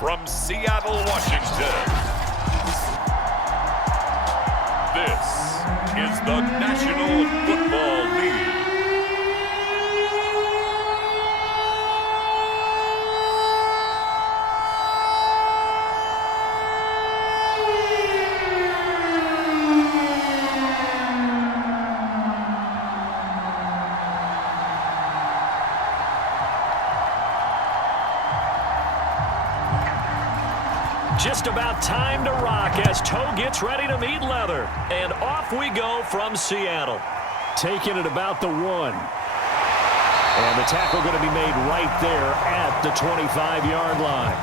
from Seattle, Washington, this is the National Football League. Just about time to rock as toe gets ready to meet leather. And off we go from Seattle. Taking it about the 1. And the tackle going to be made right there at the 25-yard line.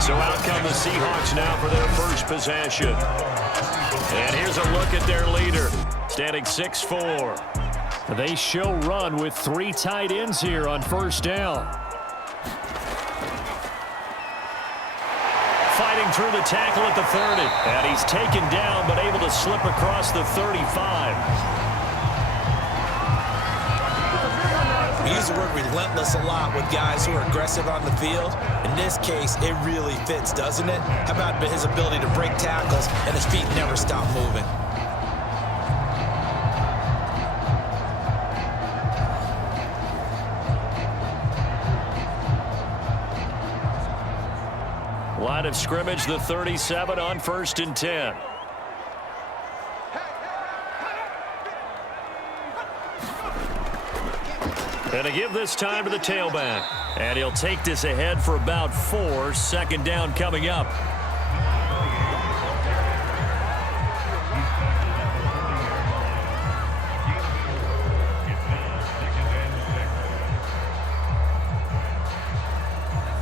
So out come the Seahawks now for their first possession. And here's a look at their leader, standing 6'4". They show run with 3 tight ends here on first down. Fighting through the tackle at the 30. And he's taken down, but able to slip across the 35. We use the word relentless a lot with guys who are aggressive on the field. In this case, it really fits, doesn't it? How about his ability to break tackles and his feet never stop moving? Line of scrimmage, the 37 on 1st and 10. And to give this time to the tailback. And he'll take this ahead for about 4. Second down coming up.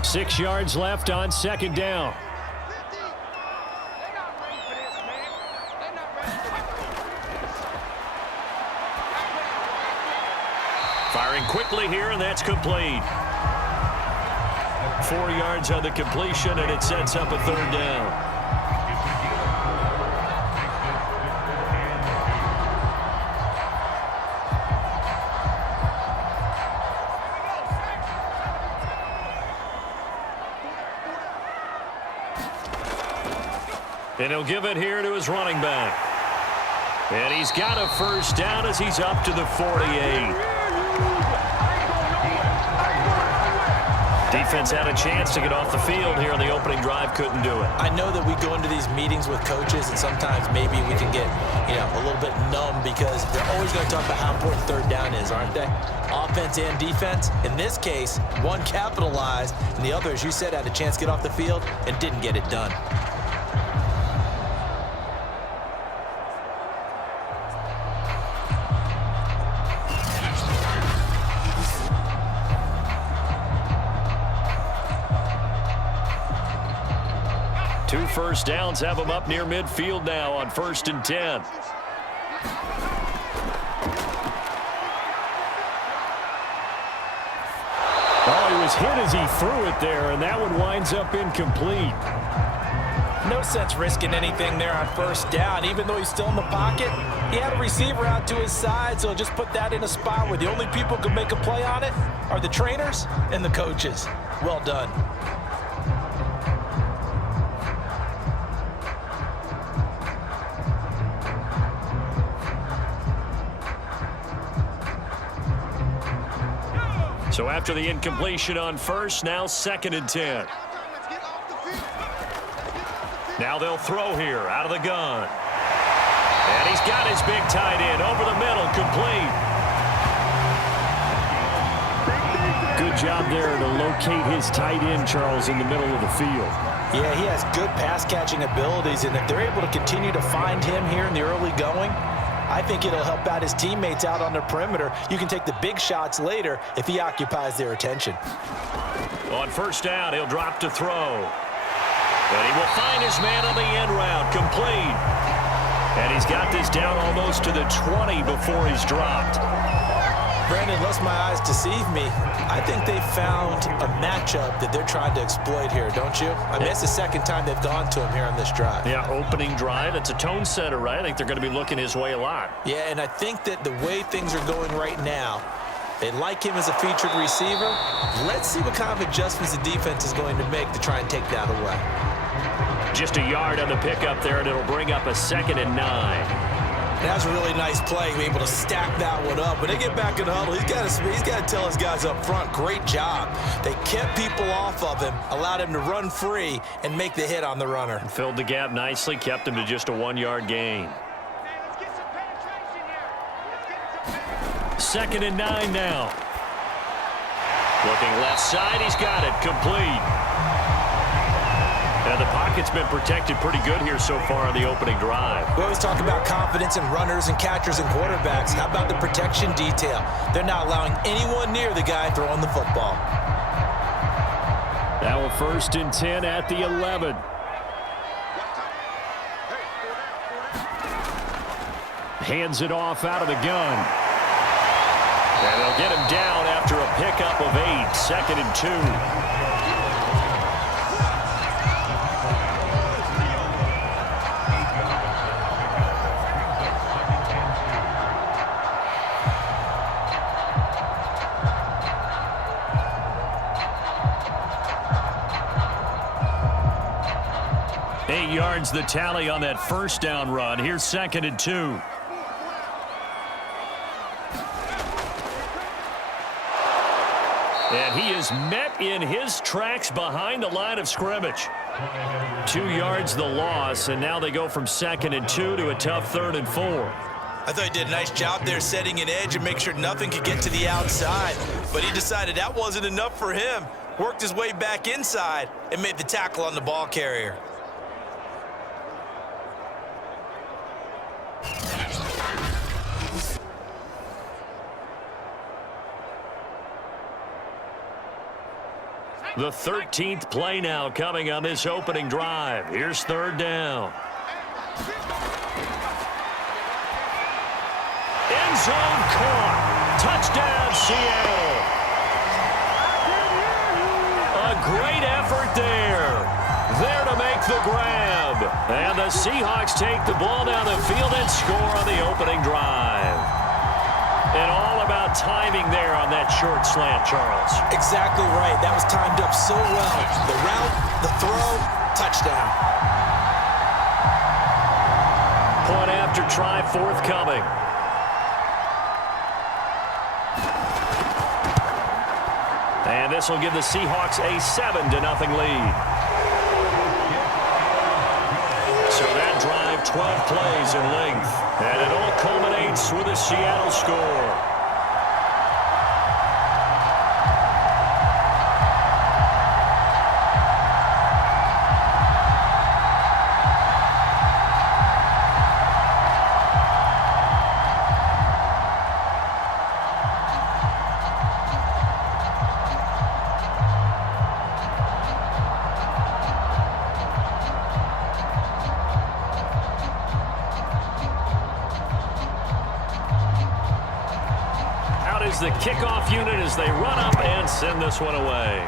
Six yards left on second down. Firing quickly here, and that's complete. 4 yards on the completion, and it sets up a third down. And he'll give it here to his running back. And he's got a first down as he's up to the 48. Defense had a chance to get off the field here on the opening drive, couldn't do it. I know that we go into these meetings with coaches, and sometimes maybe we can get, a little bit numb because they're always going to talk about how important third down is, aren't they? Offense and defense. In this case, one capitalized, and the other, as you said, had a chance to get off the field and didn't get it done. Two first downs have him up near midfield now on 1st and 10. Oh, he was hit as he threw it there, and that one winds up incomplete. No sense risking anything there on first down. Even though he's still in the pocket, he had a receiver out to his side, so just put that in a spot where the only people who can make a play on it are the trainers and the coaches. Well done. So after the incompletion on first, now 2nd and 10. Now they'll throw here out of the gun. And he's got his big tight end over the middle, complete. Good job there to locate his tight end, Charles, in the middle of the field. Yeah, he has good pass-catching abilities, and if they're able to continue to find him here in the early going, I think it'll help out his teammates out on the perimeter. You can take the big shots later if he occupies their attention. On first down, he'll drop to throw. And he will find his man on the end route, complete. And he's got this down almost to the 20 before he's dropped. Brandon, lest my eyes deceive me, I think they found a matchup that they're trying to exploit here, don't you? I mean, it's the second time they've gone to him here on this drive. Yeah, opening drive. It's a tone setter, right? I think they're going to be looking his way a lot. Yeah, and I think that the way things are going right now, They like him as a featured receiver. Let's see what kind of adjustments the defense is going to make to try and take that away. Just a yard on the pickup there, and it'll bring up a 2nd and 9. That was a really nice play, able to stack that one up. When they get back in the huddle, he's got to tell his guys up front, great job. They kept people off of him, allowed him to run free and make the hit on the runner. Filled the gap nicely, kept him to just a 1-yard gain. 2nd and 9 now. Looking left side, he's got it, complete. And the pocket's been protected pretty good here so far on the opening drive. We always talk about confidence in runners and catchers and quarterbacks. How about the protection detail? They're not allowing anyone near the guy throwing the football. Now a 1st and 10 at the 11. Hands it off out of the gun. And they'll get him down after a pickup of 8, 2nd and 2. Yards the tally on that 1st down run. Here's 2nd and 2. And he is met in his tracks behind the line of scrimmage. 2 yards the loss, and now they go from 2nd and 2 to a tough 3rd and 4. I thought he did a nice job there setting an edge and make sure nothing could get to the outside. But he decided that wasn't enough for him. Worked his way back inside and made the tackle on the ball carrier. The 13th play now coming on this opening drive. Here's 3rd down. End zone caught. Touchdown, Seattle. A great effort there. There to make the grab. And the Seahawks take the ball down the field and score on the opening drive. And all about timing there on that short slant, Charles. Exactly right. That was timed up so well. The route, the throw, touchdown. Point after try forthcoming. And this will give the Seahawks a 7-0 lead. So that drive, 12 plays in length. And it all culminates with a Seattle score. The kickoff unit as they run up and send this one away.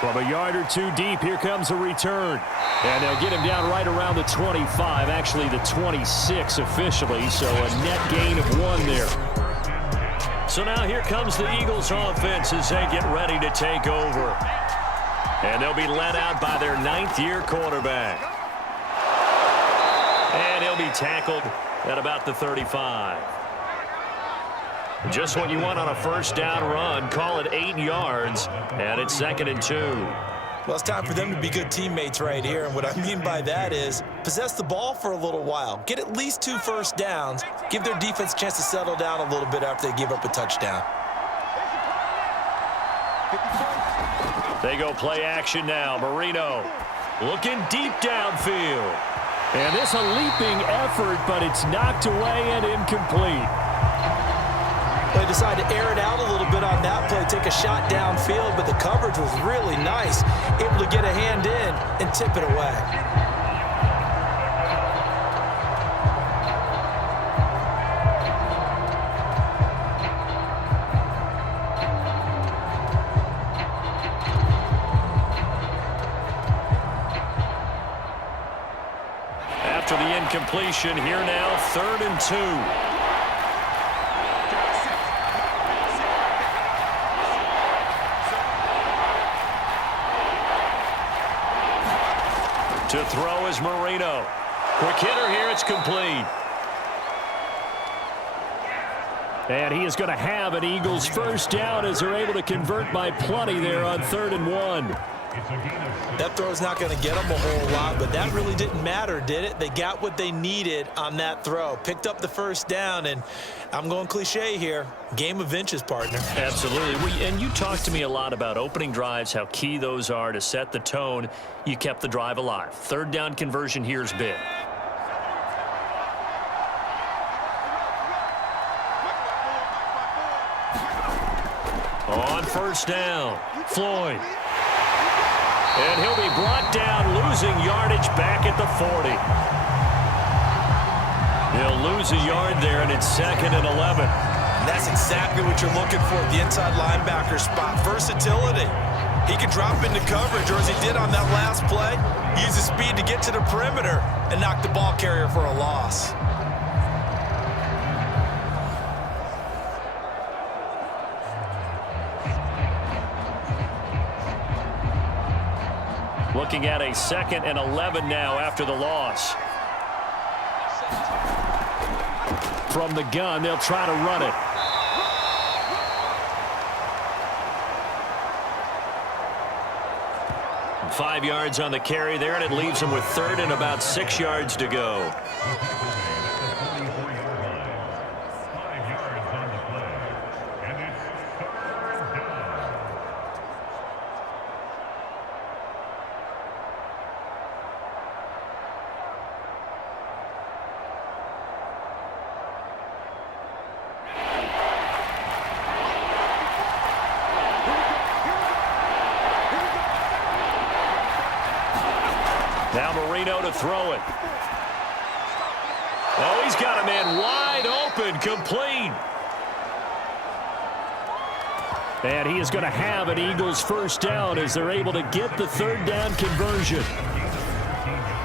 From a yard or 2 deep, here comes a return. And they'll get him down right around the 25, actually the 26 officially, so a net gain of 1 there. So now here comes the Eagles offense as they get ready to take over. And they'll be led out by their 9th-year quarterback. And he'll be tackled at about the 35. Just what you want on a 1st down run. Call it 8 yards, and it's 2nd and 2. Well, it's time for them to be good teammates right here, and what I mean by that is possess the ball for a little while. Get at least 2 first downs. Give their defense a chance to settle down a little bit after they give up a touchdown. They go play action now. Marino looking deep downfield. And this a leaping effort, but it's knocked away and incomplete. They decided to air it out a little bit on that play, take a shot downfield, but the coverage was really nice. Able to get a hand in and tip it away. After the incompletion, here now, 3rd and 2. To throw is Marino. Quick hitter here. It's complete. And he is going to have an Eagles first down as they're able to convert by plenty there on 3rd and 1. That throw's not going to get them a whole lot, but that really didn't matter, did it? They got what they needed on that throw. Picked up the first down, and I'm going cliche here. Game of inches, partner. Absolutely. And you talked to me a lot about opening drives, how key those are to set the tone. You kept the drive alive. 3rd down conversion here is big. On 1st down, Floyd. And he'll be brought down, losing yardage back at the 40. He'll lose a yard there, and it's 2nd and 11. And that's exactly what you're looking for at the inside linebacker spot. Versatility. He can drop into coverage, or as he did on that last play, use his speed to get to the perimeter and knock the ball carrier for a loss. Looking at a 2nd and 11 now after the loss. From the gun, they'll try to run it. And 5 yards on the carry there, and it leaves them with 3rd and about 6 yards to go. Now Marino to throw it. Oh, he's got a man wide open, complete. And he is going to have an Eagles first down as they're able to get the 3rd down conversion.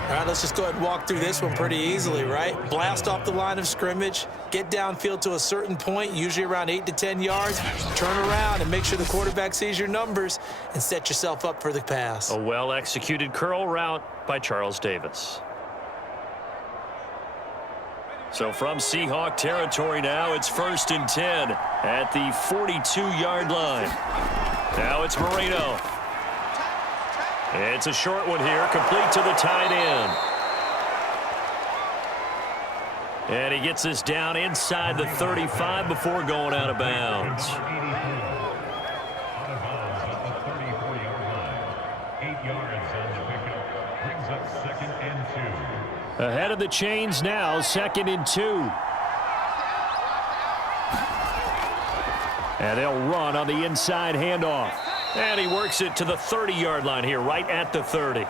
All right, let's just go ahead and walk through this one pretty easily, right? Blast off the line of scrimmage, get downfield to a certain point, usually around 8 to 10 yards, turn around and make sure the quarterback sees your numbers and set yourself up for the pass. A well-executed curl route by Charles Davis. So from Seahawk territory now, it's 1st and 10 at the 42-yard line. Now it's Marino. It's a short one here, complete to the tight end. And he gets this down inside the 35 before going out of bounds. Ahead of the chains now, 2nd and 2. And they'll run on the inside handoff. And he works it to the 30-yard line here, right at the 30.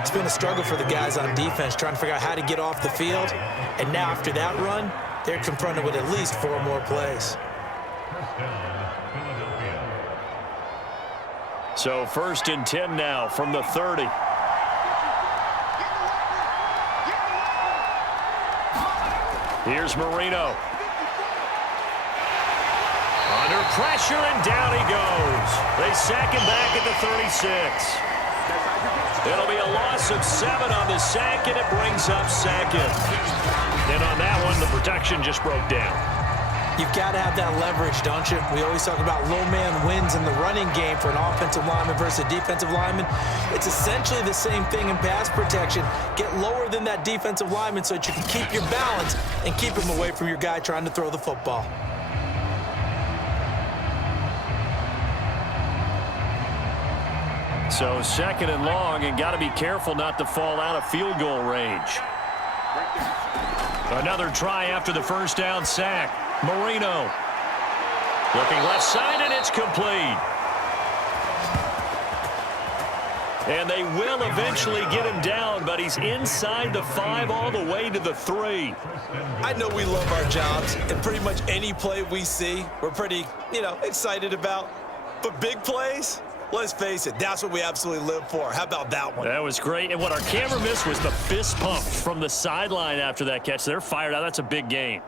It's been a struggle for the guys on defense trying to figure out how to get off the field. And now after that run, they're confronted with at least 4 more plays. So 1st and 10 now from the 30. Here's Marino. Under pressure, and down he goes. They sack him back at the 36. It'll be a loss of 7 on the sack, and it brings up 2nd. And on that one, the protection just broke down. You've got to have that leverage, don't you? We always talk about low man wins in the running game for an offensive lineman versus a defensive lineman. It's essentially the same thing in pass protection. Get lower than that defensive lineman so that you can keep your balance and keep him away from your guy trying to throw the football. So 2nd and long, and got to be careful not to fall out of field goal range. Another try after the first down sack. Marino looking left side, and it's complete. And they will eventually get him down, but he's inside the 5 all the way to the 3. I know we love our jobs, and pretty much any play we see, we're pretty, excited about. But big plays, let's face it, that's what we absolutely live for. How about that one? That was great. And what our camera missed was the fist pump from the sideline after that catch. They're fired out. That's a big gain.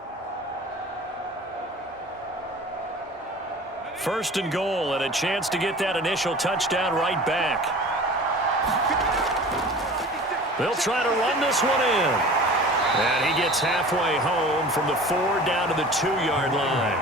1st and goal, and a chance to get that initial touchdown right back. They'll try to run this one in. And he gets halfway home from the 4 down to the 2-yard line.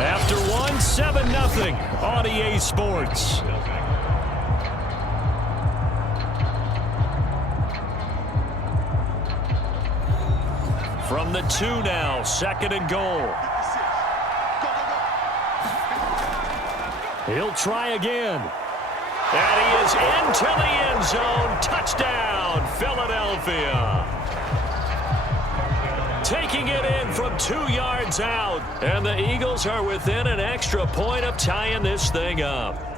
After one, 7-0 on EA Sports. From the 2 now, 2nd and goal. He'll try again. And he is into the end zone. Touchdown, Philadelphia. Taking it in from 2 yards out. And the Eagles are within an extra point of tying this thing up.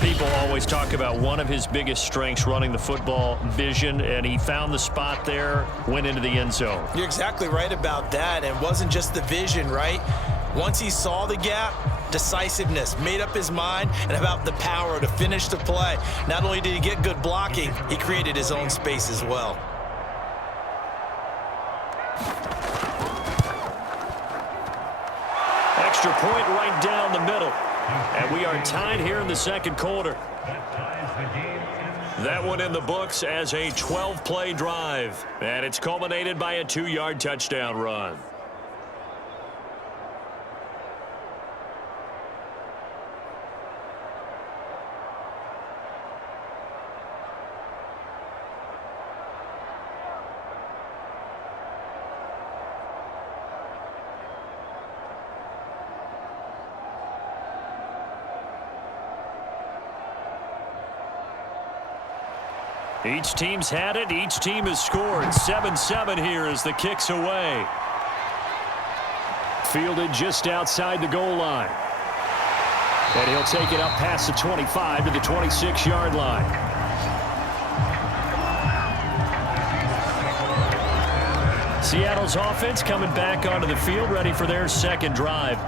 People always talk about one of his biggest strengths running the football, vision, and he found the spot there, went into the end zone. You're exactly right about that, and it wasn't just the vision, right? Once he saw the gap, decisiveness, made up his mind, and about the power to finish the play. Not only did he get good blocking, he created his own space as well. Extra point right down the middle. And we are tied here in the second quarter. That one in the books as a 12-play drive. And it's culminated by a 2-yard touchdown run. Each team's had it. Each team has scored. 7-7 here as the kick's away. Fielded just outside the goal line. And he'll take it up past the 25 to the 26-yard line. Seattle's offense coming back onto the field, ready for their second drive.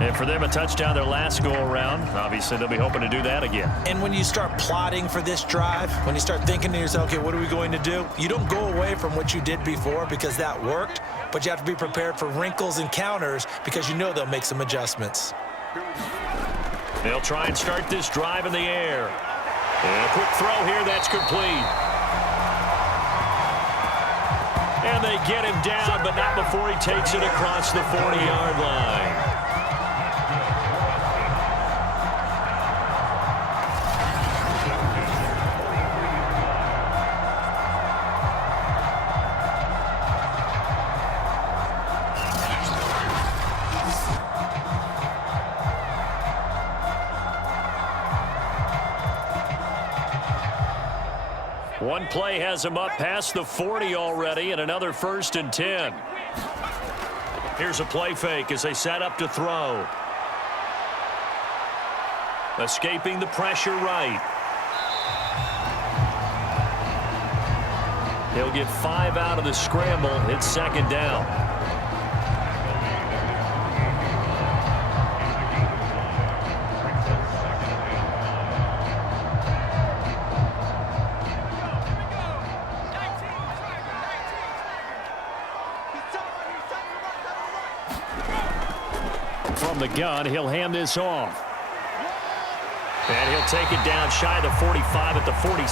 And for them, a touchdown their last go-around. Obviously, they'll be hoping to do that again. And when you start plotting for this drive, when you start thinking to yourself, okay, what are we going to do? You don't go away from what you did before because that worked, but you have to be prepared for wrinkles and counters because you know they'll make some adjustments. They'll try and start this drive in the air. And a quick throw here, that's complete. And they get him down, but not before he takes it across the 40-yard line. One play has him up past the 40 already, and another 1st and 10. Here's a play fake as they set up to throw. Escaping the pressure right. He'll get 5 out of the scramble. It's 2nd down. From the gun, he'll hand this off. And he'll take it down shy of the 45 at the 46.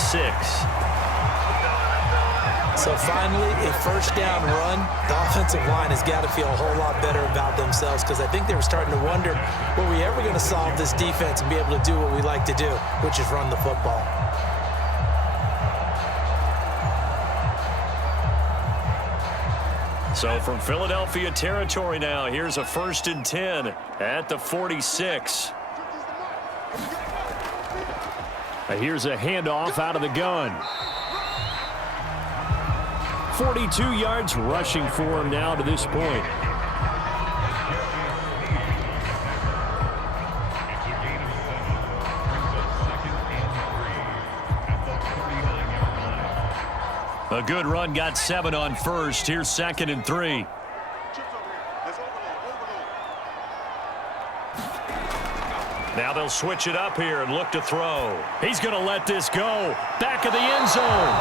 So finally, a first down run. The offensive line has got to feel a whole lot better about themselves because I think they were starting to wonder, were we ever going to solve this defense and be able to do what we like to do, which is run the football. So from Philadelphia territory now, here's a 1st and 10 at the 46. Here's a handoff out of the gun. 42 yards rushing for him now to this point. A good run, got 7 on first. Here's 2nd and 3. Now they'll switch it up here and look to throw. He's going to let this go. Back of the end zone.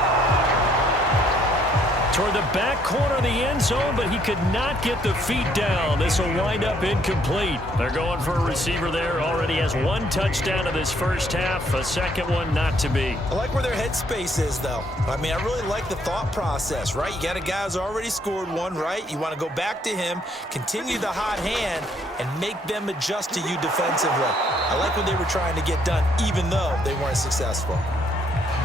Toward the back corner of the end zone, but he could not get the feet down. This will wind up incomplete. They're going for a receiver there. Already has one touchdown in this first half. A second one not to be. I like where their headspace is, though. I mean, I really like the thought process, right? You got a guy who's already scored one, right? You want to go back to him, continue the hot hand, and make them adjust to you defensively. I like what they were trying to get done, even though they weren't successful.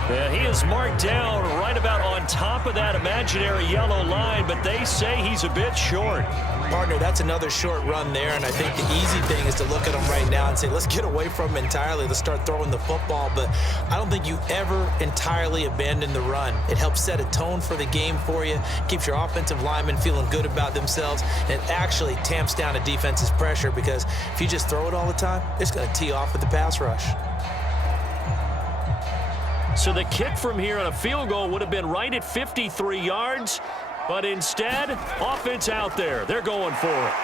Yeah, he is marked down right about on top of that imaginary yellow line, but they say he's a bit short. Partner, that's another short run there, and I think the easy thing is to look at him right now and say, let's get away from him entirely. Let's start throwing the football, but I don't think you ever entirely abandon the run. It helps set a tone for the game for you, keeps your offensive linemen feeling good about themselves, and it actually tamps down a defense's pressure because if you just throw it all the time, it's going to tee off with the pass rush. So the kick from here on a field goal would have been right at 53 yards, but instead, offense out there. They're going for it.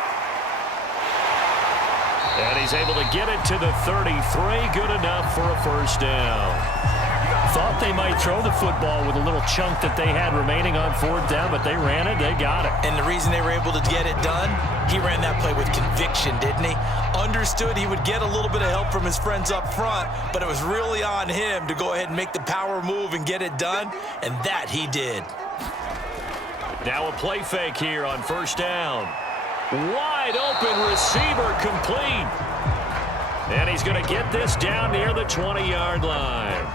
And he's able to get it to the 33. Good enough for a first down. Thought they might throw the football with a little chunk that they had remaining on fourth down, but they ran it. They got it. And the reason they were able to get it done, he ran that play with conviction, didn't he? Understood he would get a little bit of help from his friends up front, but it was really on him to go ahead and make the power move and get it done, and that he did. Now a play fake here on first down. Wide open receiver complete. And he's going to get this down near the 20-yard line.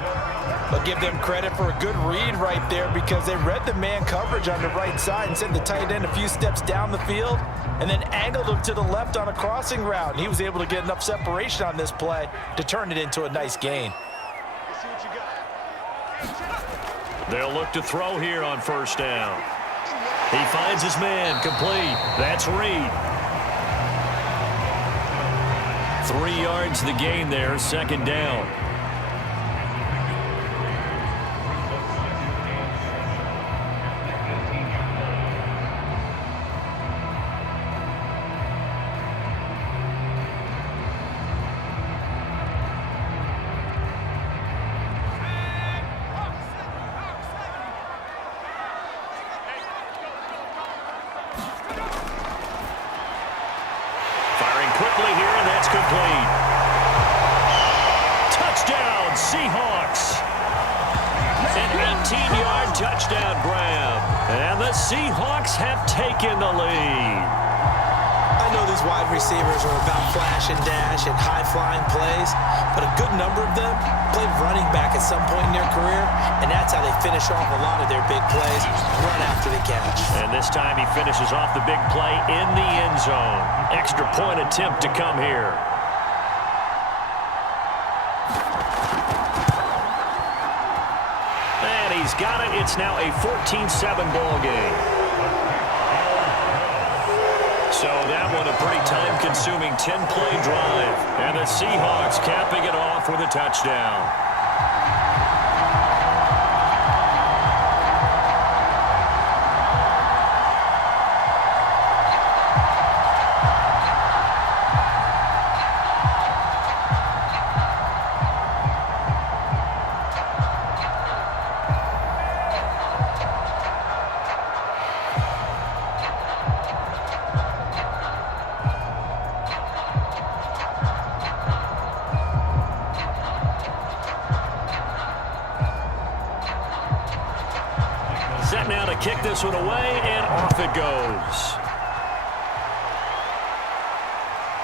I'll give them credit for a good read right there because they read the man coverage on the right side and sent the tight end a few steps down the field and then angled him to the left on a crossing route. And he was able to get enough separation on this play to turn it into a nice gain. They'll look to throw here on first down. He finds his man complete. That's Reed. 3 yards the gain there, second down. Quickly here, and that's complete. Touchdown, Seahawks. An 18-yard touchdown grab. And the Seahawks have taken the lead. I know these wide receivers are about flash and dash and high-flying plays, but a good number of them played running back at some point in their career, and that's how they finish off a lot of their big plays, run after the catch. And this time he finishes off the big play in the end zone. Extra point attempt to come here. And he's got it. It's now a 14-7 ball game. So that one a pretty time-consuming 10-play drive. And the Seahawks capping it off with a touchdown. Set now to kick this one away, and off it goes.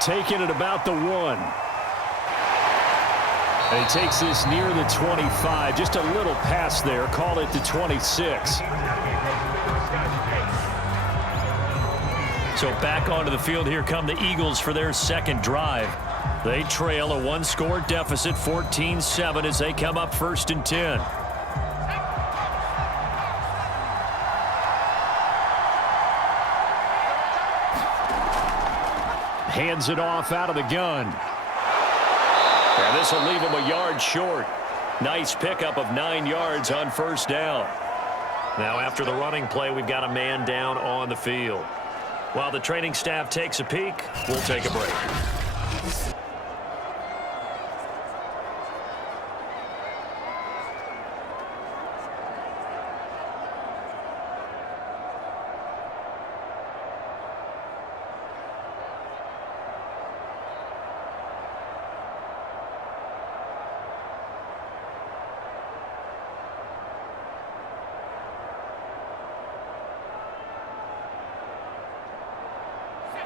Taking it about the 1. And he takes this near the 25. Just a little pass there. Call it the 26. So back onto the field. Here come the Eagles for their second drive. They trail a one-score deficit, 14-7, as they come up 1st and 10. Hands it off out of the gun. And this will leave him a yard short. Nice pickup of 9 yards on first down. Now after the running play, we've got a man down on the field. While the training staff takes a peek, we'll take a break.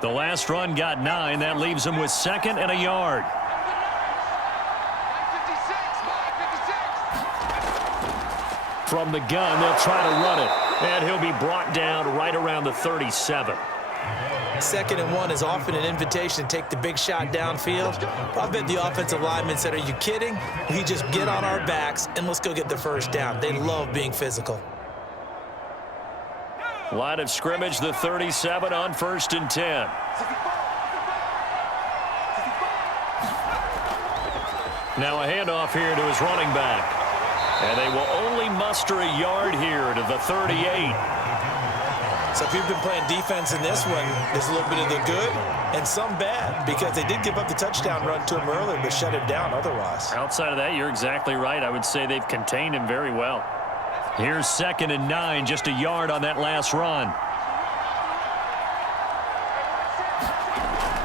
The last run got 9. That leaves him with 2nd and a yard. From the gun, they'll try to run it. And he'll be brought down right around the 37. 2nd and 1 is often an invitation to take the big shot downfield. I bet the offensive linemen said, are you kidding? We just get on our backs and let's go get the first down. They love being physical. Line of scrimmage, the 37 on 1st and 10. Now a handoff here to his running back. And they will only muster a yard here to the 38. So if you've been playing defense in this one, there's a little bit of the good and some bad, because they did give up the touchdown run to him earlier, but shut him down otherwise. Outside of that, you're exactly right. I would say they've contained him very well. Here's 2nd and 9, just a yard on that last run.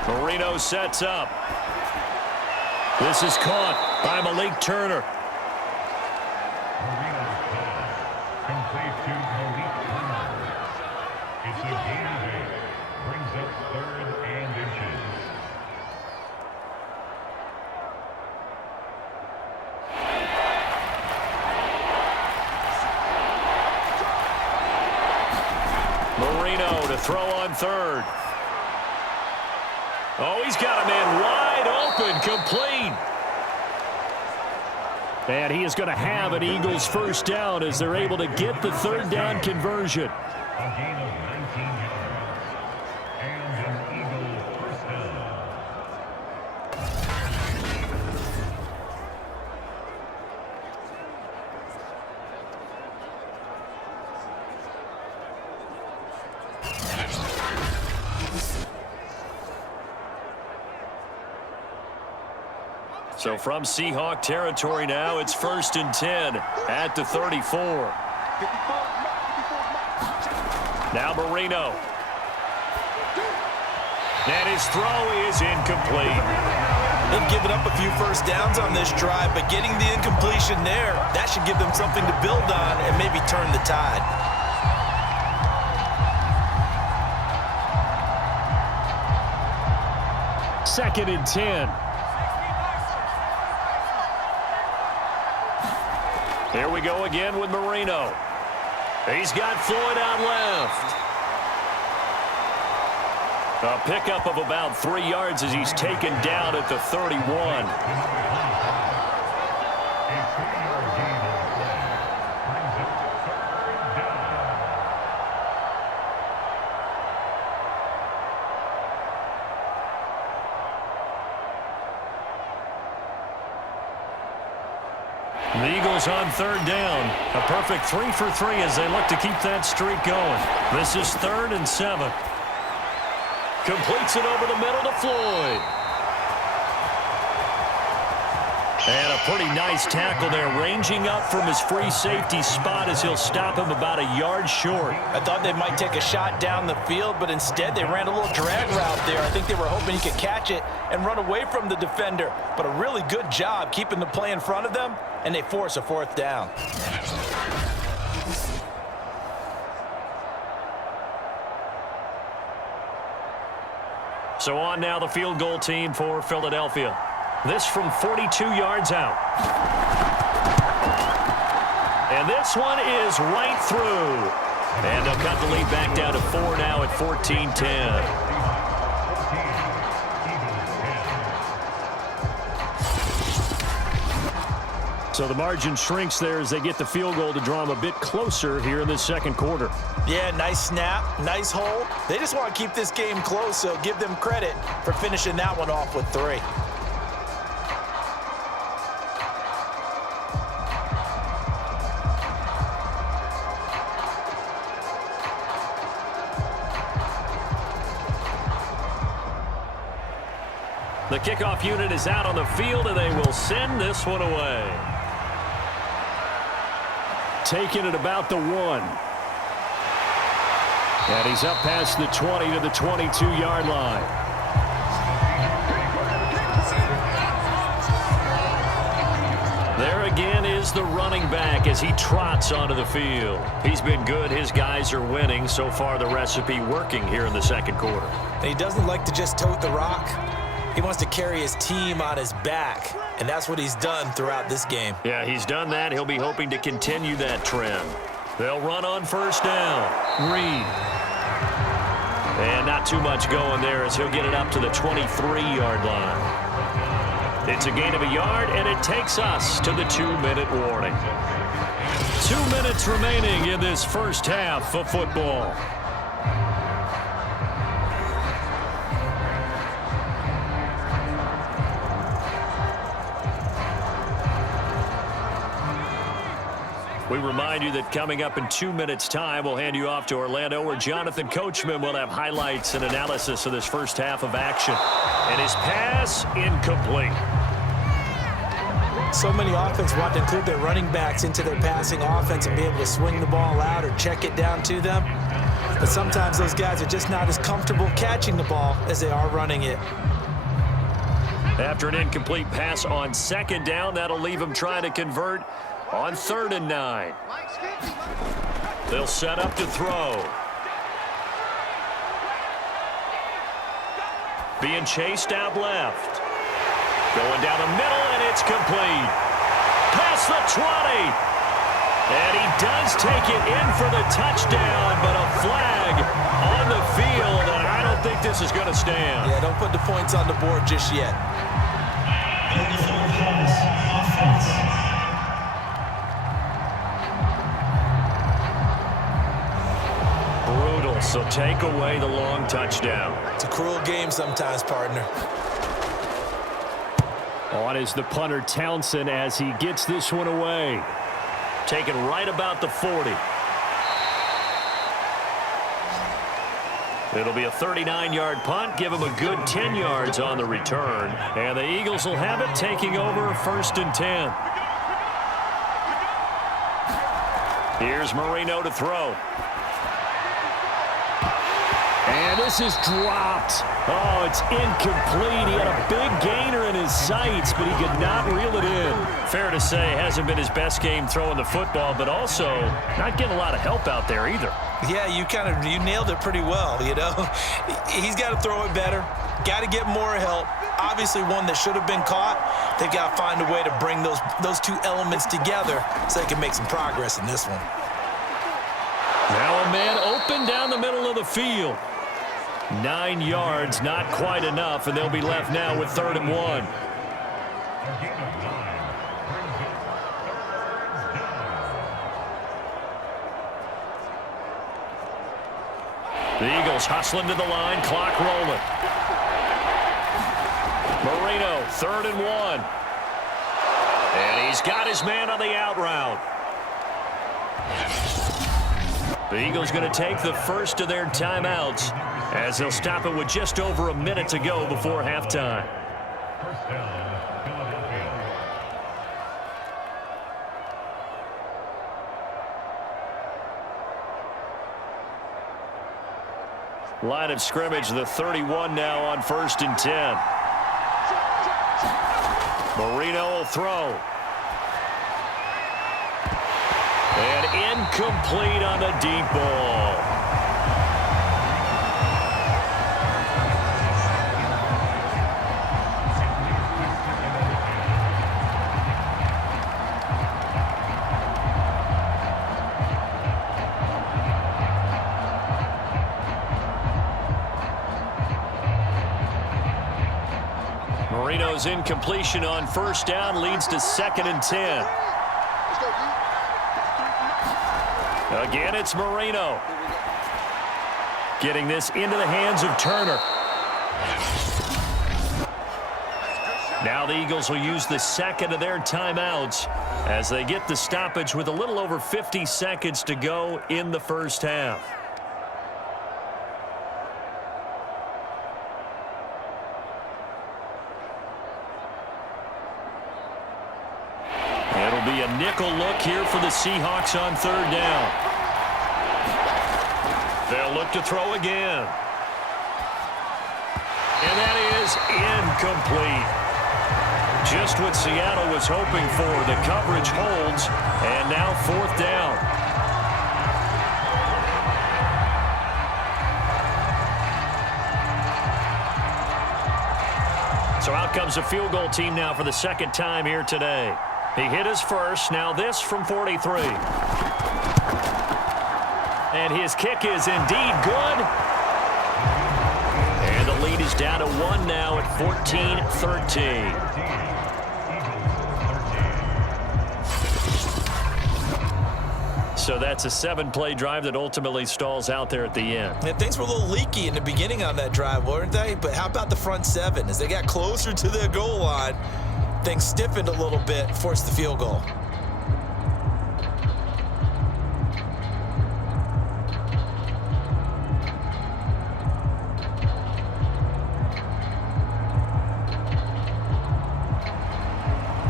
Marino sets up. This is caught by Malik Turner. Marino to throw on 3rd. Oh, he's got a man wide open, complete. And he is going to have an Eagles first down as they're able to get the 3rd down conversion. A gain of 19 yards and an Eagle first down. So from Seahawk territory now, it's 1st and 10 at the 34. Now Marino. And his throw is incomplete. They've given up a few first downs on this drive, but getting the incompletion there, that should give them something to build on and maybe turn the tide. Second and 10. Here we go again with Marino. He's got Floyd out left. A pickup of about 3 yards as he's taken down at the 31. The Eagles on 3rd down. A perfect 3 for 3 as they look to keep that streak going. This is 3rd and 7. Completes it over the middle to Floyd. And a pretty nice tackle there, ranging up from his free safety spot as he'll stop him about a yard short. I thought they might take a shot down the field, but instead they ran a little drag route there. I think they were hoping he could catch it and run away from the defender. But a really good job keeping the play in front of them, and they force a 4th down. So on now the field goal team for Philadelphia. This from 42 yards out. And this one is right through. And they'll cut the lead back down to 4 now at 14-10. So the margin shrinks there as they get the field goal to draw them a bit closer here in the 2nd quarter. Yeah, nice snap, nice hole. They just want to keep this game close, so give them credit for finishing that one off with 3. The kickoff unit is out on the field, and they will send this one away. Taking it about the 1. And he's up past the 20 to the 22-yard line. There again is the running back as he trots onto the field. He's been good. His guys are winning. So far, the recipe working here in the second quarter. And he doesn't like to just tote the rock. He wants to carry his team on his back, and that's what he's done throughout this game. Yeah, he's done that. He'll be hoping to continue that trend. They'll run on first down. Reed. And not too much going there as he'll get it up to the 23-yard line. It's a gain of a yard, and it takes us to the 2-minute warning. 2 minutes remaining in this first half of football. We remind you that coming up in 2 minutes' time, we'll hand you off to Orlando, where Jonathan Coachman will have highlights and analysis of this first half of action. And his pass incomplete. So many offenses want to include their running backs into their passing offense and be able to swing the ball out or check it down to them. But sometimes those guys are just not as comfortable catching the ball as they are running it. After an incomplete pass on second down, that'll leave him trying to convert on 3rd and 9. They'll set up to throw. Being chased out left. Going down the middle, and it's complete. Past the 20. And he does take it in for the touchdown, but a flag on the field, and I don't think this is going to stand. Yeah, don't put the points on the board just yet. Brutal, so take away the long touchdown. It's a cruel game sometimes, partner. On is the punter, Townsend, as he gets this one away. Taken right about the 40. It'll be a 39-yard punt. Give him a good 10 yards on the return. And the Eagles will have it, taking over 1st and 10. Here's Marino to throw. And this is dropped. Oh, it's incomplete. He had a big gainer in his sights, but he could not reel it in. Fair to say, hasn't been his best game throwing the football, but also not getting a lot of help out there either. Yeah, you nailed it pretty well, you know. He's got to throw it better. Got to get more help. Obviously one that should have been caught. They've got to find a way to bring those two elements together so they can make some progress in this one. Now a man open down the middle of the field. 9 yards, not quite enough, and they'll be left now with 3rd and 1. The Eagles hustling to the line, clock rolling. Marino, 3rd and 1. And he's got his man on the out route. The Eagles going to take the first of their timeouts as they'll stop it with just over a minute to go before halftime. First down, Philadelphia. Line of scrimmage, the 31 now on 1st and 10. Marino will throw. And incomplete on the deep ball. Marino's incompletion on 1st down leads to 2nd and 10. Again, it's Marino. Getting this into the hands of Turner. Now the Eagles will use the second of their timeouts as they get the stoppage with a little over 50 seconds to go in the first half. It'll be a nickel look here for the Seahawks on 3rd down. They'll look to throw again. And that is incomplete. Just what Seattle was hoping for. The coverage holds, and now 4th down. So out comes the field goal team now for the 2nd time here today. He hit his first. Now this from 43. And his kick is indeed good. And the lead is down to 1 now at 14-13. So that's a 7-play drive that ultimately stalls out there at the end. And things were a little leaky in the beginning on that drive, weren't they? But how about the front 7? As they got closer to the goal line, things stiffened a little bit, forced the field goal.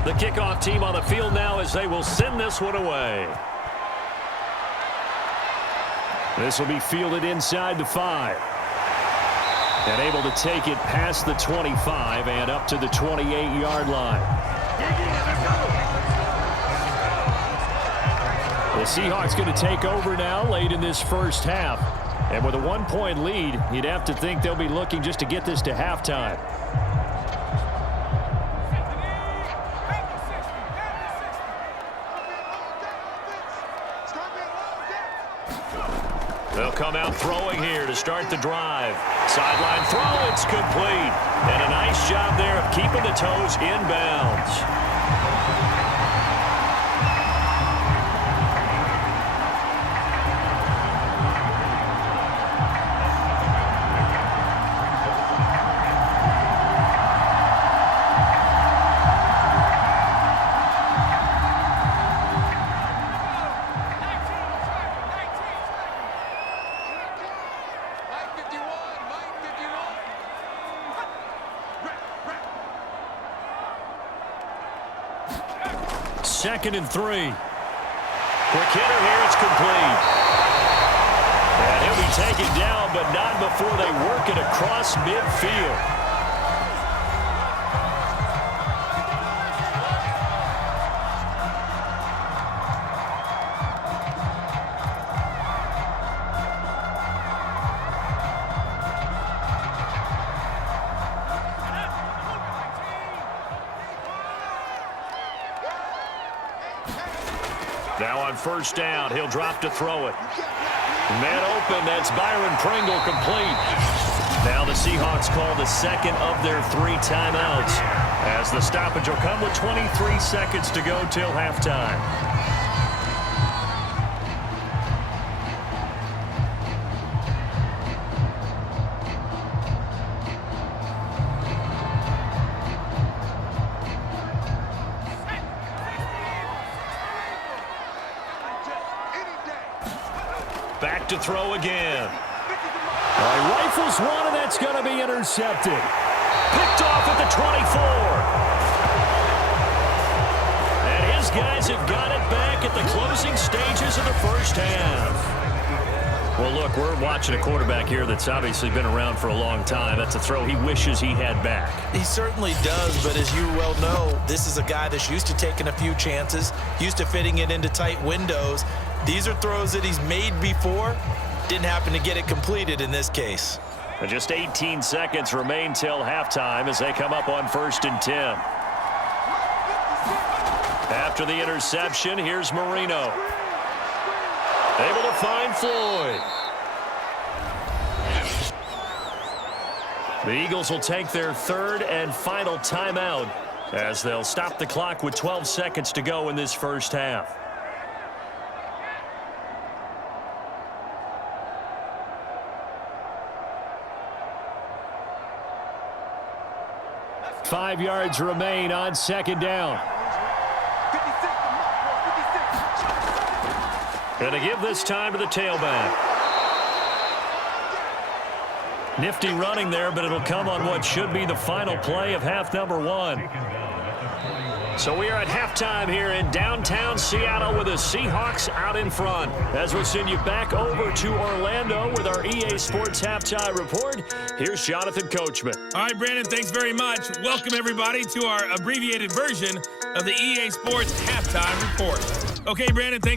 The kickoff team on the field now as they will send this one away. This will be fielded inside the 5. And able to take it past the 25 and up to the 28-yard line. The Seahawks going to take over now late in this first half. And with a 1-point lead, you'd have to think they'll be looking just to get this to halftime. They'll come out throwing here to start the drive. Sideline throw, it's complete. And a nice job there of keeping the toes in bounds. Second and 3. Quick hitter here, it's complete. And he'll be taken down, but not before they work it across midfield. Now on first down, he'll drop to throw it. Man open, that's Byron Pringle complete. Now the Seahawks call the second of their 3 timeouts, as the stoppage will come with 23 seconds to go till halftime. Back to throw again. Rifles one, and that's going to be intercepted. Picked off at the 24. And his guys have got it back at the closing stages of the first half. Well, look, we're watching a quarterback here that's obviously been around for a long time. That's a throw he wishes he had back. He certainly does, but as you well know, this is a guy that's used to taking a few chances, used to fitting it into tight windows. These are throws that he's made before. Didn't happen to get it completed in this case. And just 18 seconds remain till halftime as they come up on 1st and 10. After the interception, here's Marino. Able to find Floyd. The Eagles will take their 3rd and final timeout as they'll stop the clock with 12 seconds to go in this first half. Five yards remain on 2nd down. Going to give this time to the tailback. Nifty running there, but it'll come on what should be the final play of half number 1. So we are at halftime here in downtown Seattle with the Seahawks out in front. As we'll send you back over to Orlando with our EA Sports Halftime Report, here's Jonathan Coachman. All right, Brandon, thanks very much. Welcome, everybody, to our abbreviated version of the EA Sports Halftime Report. Okay, Brandon, thanks.